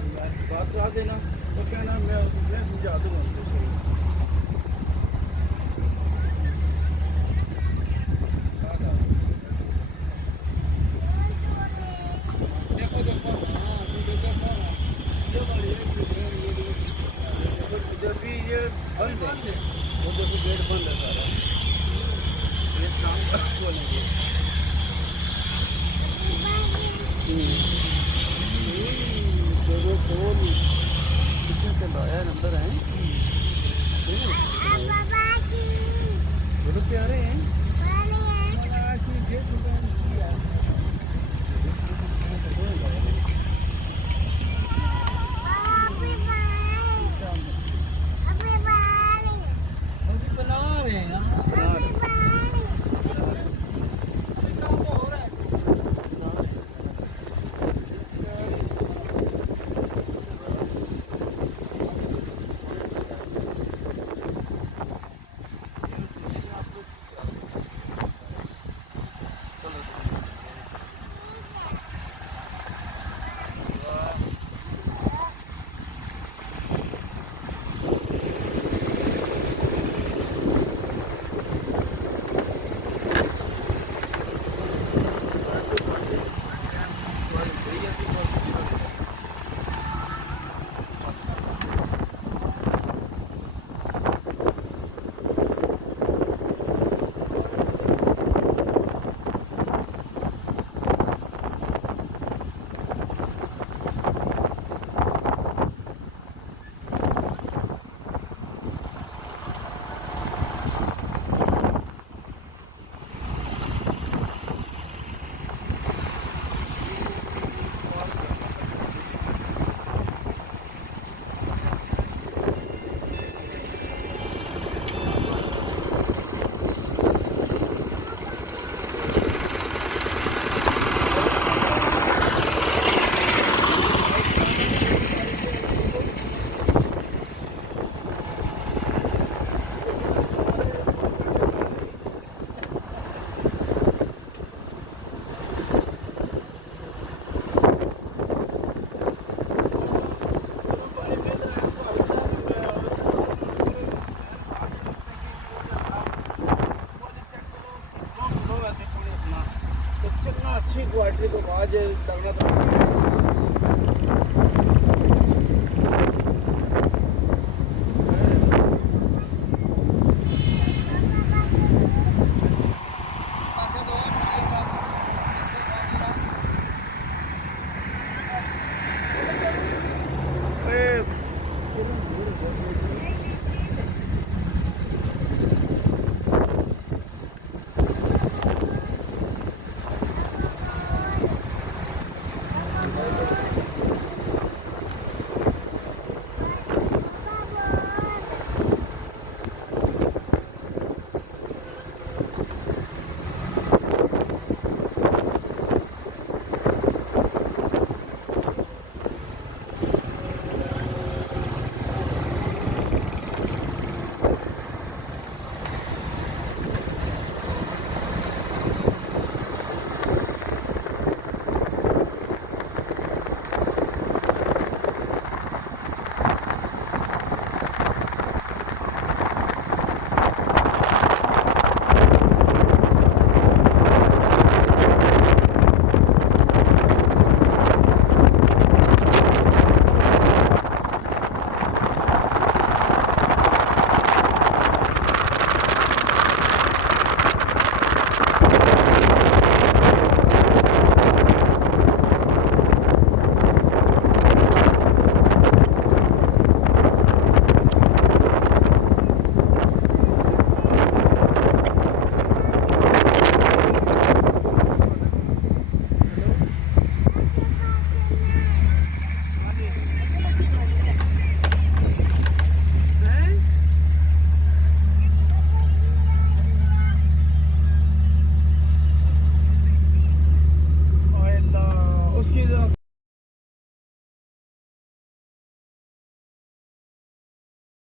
बात करा देना तो क्या ना मैं समझा दूंगा उनको सही। देखो देखो हाँ देखो ये वाली जब भी ये बंद है वो देखो गेट बंद है सारा ये शाम को बोलेंगे। देखो कौन कितने चल रहा है नंबर है बड़े प्यारे हैं बना रहे हैं अच्छी क्वालिटी को आज लगना था।